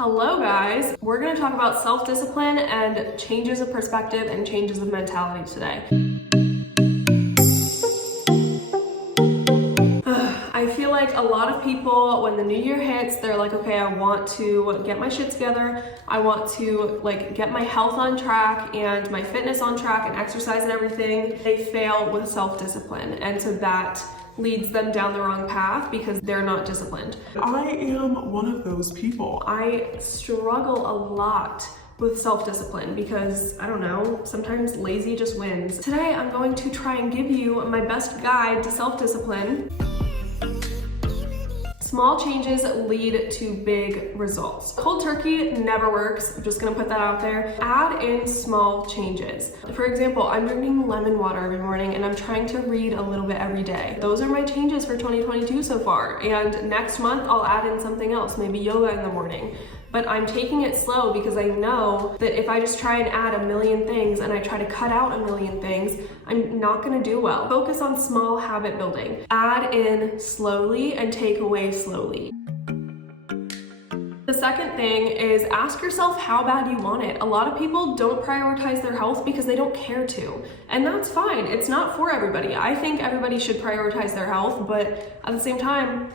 Hello guys, we're going to talk about self-discipline and changes of perspective and changes of mentality today. I feel like a lot of people, when the new year hits, they're like, okay, I want to get my shit together. I want to get my health on track and my fitness on track and exercise and everything. They fail with self-discipline, and so that leads them down the wrong path because they're not disciplined. I am one of those people. I struggle a lot with self-discipline because, I don't know, sometimes lazy just wins. Today, I'm going to try and give you my best guide to self-discipline. Small changes lead to big results. Cold turkey never works. I'm just gonna put that out there. Add in small changes. For example, I'm drinking lemon water every morning and I'm trying to read a little bit every day. Those are my changes for 2022 so far. And next month I'll add in something else, maybe yoga in the morning. But I'm taking it slow because I know that if I just try and add a million things and I try to cut out a million things, I'm not gonna do well. Focus on small habit building. Add in slowly and take away slowly. The second thing is ask yourself how bad you want it. A lot of people don't prioritize their health because they don't care to. And that's fine. It's not for everybody. I think everybody should prioritize their health, but at the same time,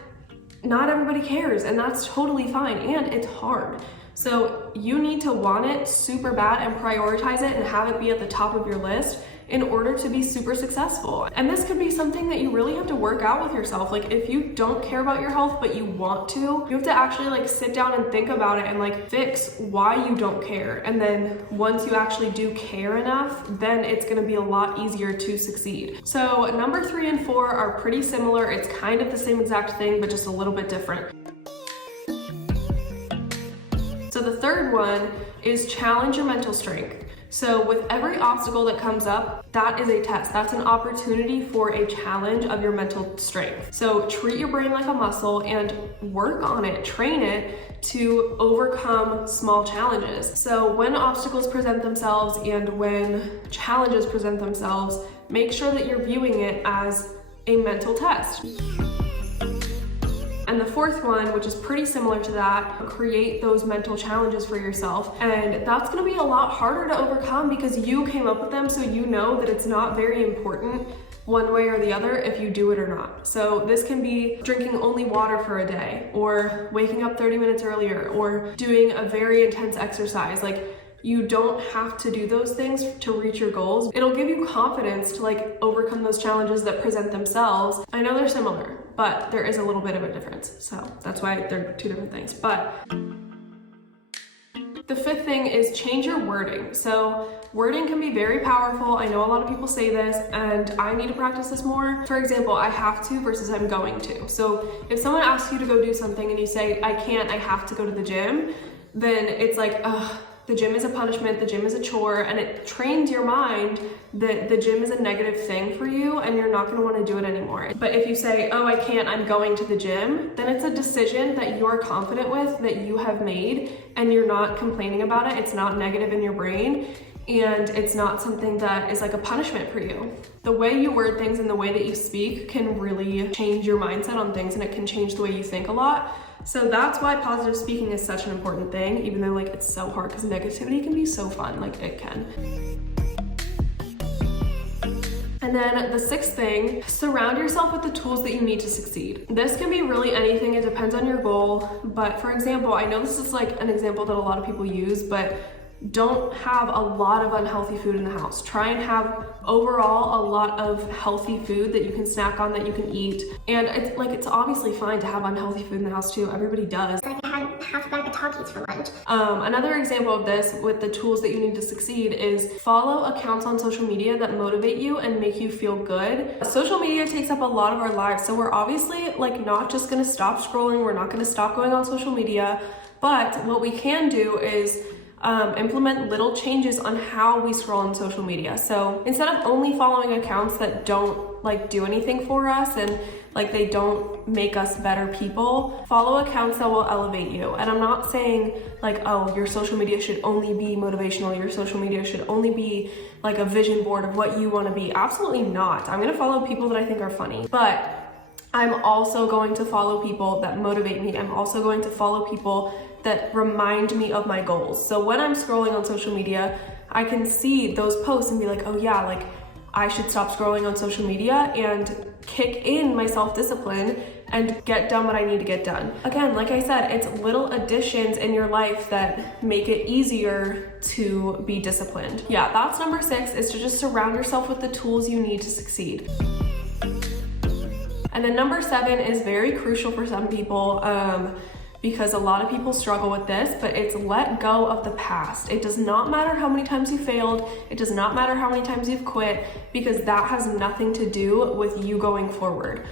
not everybody cares, and that's totally fine, and it's hard. So you need to want it super bad and prioritize it and have it be at the top of your list in order to be super successful. And this could be something that you really have to work out with yourself. Like if you don't care about your health but you want to, you have to actually sit down and think about it and fix why you don't care. And then once you actually do care enough, then it's gonna be a lot easier to succeed. So number 3 and 4 are pretty similar. It's kind of the same exact thing, but just a little bit different. So the third one is challenge your mental strength. So with every obstacle that comes up, that is a test. That's an opportunity for a challenge of your mental strength. So treat your brain like a muscle and work on it, train it to overcome small challenges. So when obstacles present themselves and when challenges present themselves, make sure that you're viewing it as a mental test. And the fourth one, which is pretty similar to that, create those mental challenges for yourself. And that's gonna be a lot harder to overcome because you came up with them, so you know that it's not very important one way or the other if you do it or not. So this can be drinking only water for a day, or waking up 30 minutes earlier, or doing a very intense exercise. You don't have to do those things to reach your goals. It'll give you confidence to overcome those challenges that present themselves. I know they're similar, but there is a little bit of a difference. So that's why they're two different things. But the fifth thing is change your wording. So wording can be very powerful. I know a lot of people say this and I need to practice this more. For example, I have to versus I'm going to. So if someone asks you to go do something and you say, I can't, I have to go to the gym, then it's ugh. The gym is a punishment, the gym is a chore, and it trains your mind that the gym is a negative thing for you and you're not gonna wanna do it anymore. But if you say, oh, I can't, I'm going to the gym, then it's a decision that you're confident with, that you have made, and you're not complaining about it. It's not negative in your brain, and it's not something that is a punishment for you. The way you word things and the way that you speak can really change your mindset on things, and it can change the way you think a lot. So that's why positive speaking is such an important thing, even though it's so hard because negativity can be so fun, it can. And then the sixth thing, surround yourself with the tools that you need to succeed. This can be really anything, it depends on your goal. But for example, I know this is an example that a lot of people use, but don't have a lot of unhealthy food in the house. Try and have overall a lot of healthy food that you can snack on, that you can eat. And it's obviously fine to have unhealthy food in the house too. Everybody does. I had half a bag of Takis for lunch. Another example of this with the tools that you need to succeed is follow accounts on social media that motivate you and make you feel good. Social media takes up a lot of our lives, so we're obviously not just gonna stop scrolling, we're not gonna stop going on social media, but what we can do is implement little changes on how we scroll on social media. So instead of only following accounts that don't do anything for us and they don't make us better people, follow accounts that will elevate you. And I'm not saying oh, your social media should only be motivational, your social media should only be a vision board of what you want to be. Absolutely not. I'm gonna follow people that I think are funny, but I'm also going to follow people that motivate me. I'm also going to follow people that remind me of my goals. So when I'm scrolling on social media, I can see those posts and be like, oh yeah, like I should stop scrolling on social media and kick in my self-discipline and get done what I need to get done. Again, like I said, it's little additions in your life that make it easier to be disciplined. Yeah, that's number 6, is to just surround yourself with the tools you need to succeed. And then number 7 is very crucial for some people, because a lot of people struggle with this, but it's let go of the past. It does not matter how many times you failed. It does not matter how many times you've quit, because that has nothing to do with you going forward.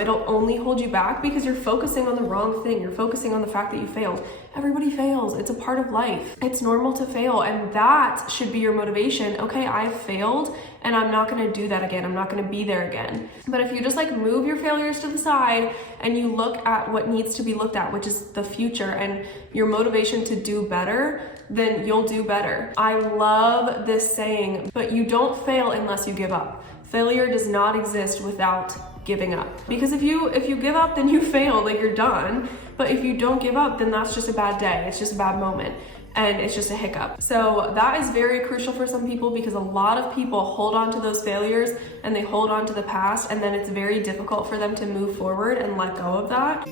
It'll only hold you back because you're focusing on the wrong thing. You're focusing on the fact that you failed. Everybody fails. It's a part of life. It's normal to fail, and that should be your motivation. Okay, I failed and I'm not gonna do that again. I'm not gonna be there again. But if you just like move your failures to the side and you look at what needs to be looked at, which is the future and your motivation to do better, then you'll do better. I love this saying, but you don't fail unless you give up. Failure does not exist without giving up. Because if you give up, then you failed, like you're done. But if you don't give up, then that's just a bad day. It's just a bad moment. And it's just a hiccup. So that is very crucial for some people, because a lot of people hold on to those failures and they hold on to the past, and then it's very difficult for them to move forward and let go of that.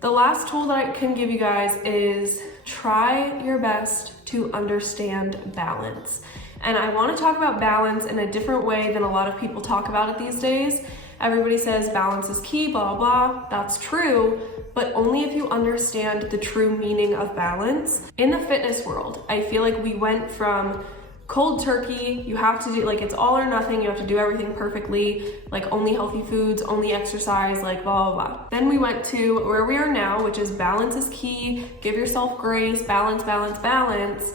The last tool that I can give you guys is try your best to understand balance. And I want to talk about balance in a different way than a lot of people talk about it these days. Everybody says balance is key, blah, blah, blah. That's true, but only if you understand the true meaning of balance. In the fitness world, I feel like we went from cold turkey, you have to do, like, it's all or nothing, you have to do everything perfectly, like only healthy foods, only exercise, like blah, blah, blah. Then we went to where we are now, which is balance is key, give yourself grace, balance, balance, balance.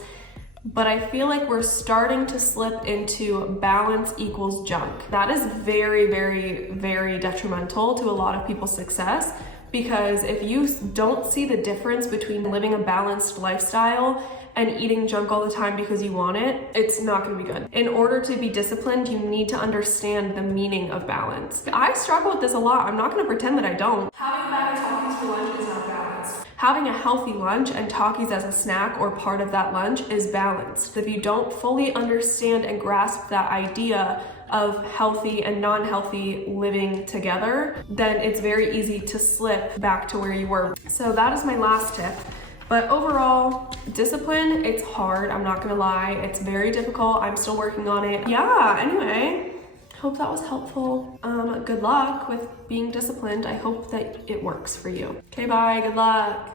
But I feel like we're starting to slip into balance equals junk. That is very, very, very detrimental to a lot of people's success, because if you don't see the difference between living a balanced lifestyle and eating junk all the time because you want it, it's not gonna be good. In order to be disciplined, you need to understand the meaning of balance. I struggle with this a lot. I'm not gonna pretend that I don't. Having a bag of Takis for lunch is not balanced. Having a healthy lunch and Takis as a snack or part of that lunch is balanced. If you don't fully understand and grasp that idea of healthy and non-healthy living together, then it's very easy to slip back to where you were. So that is my last tip. But overall, discipline, it's hard, I'm not gonna lie. It's very difficult, I'm still working on it. Yeah, anyway, hope that was helpful. Good luck with being disciplined. I hope that it works for you. Okay, bye, good luck.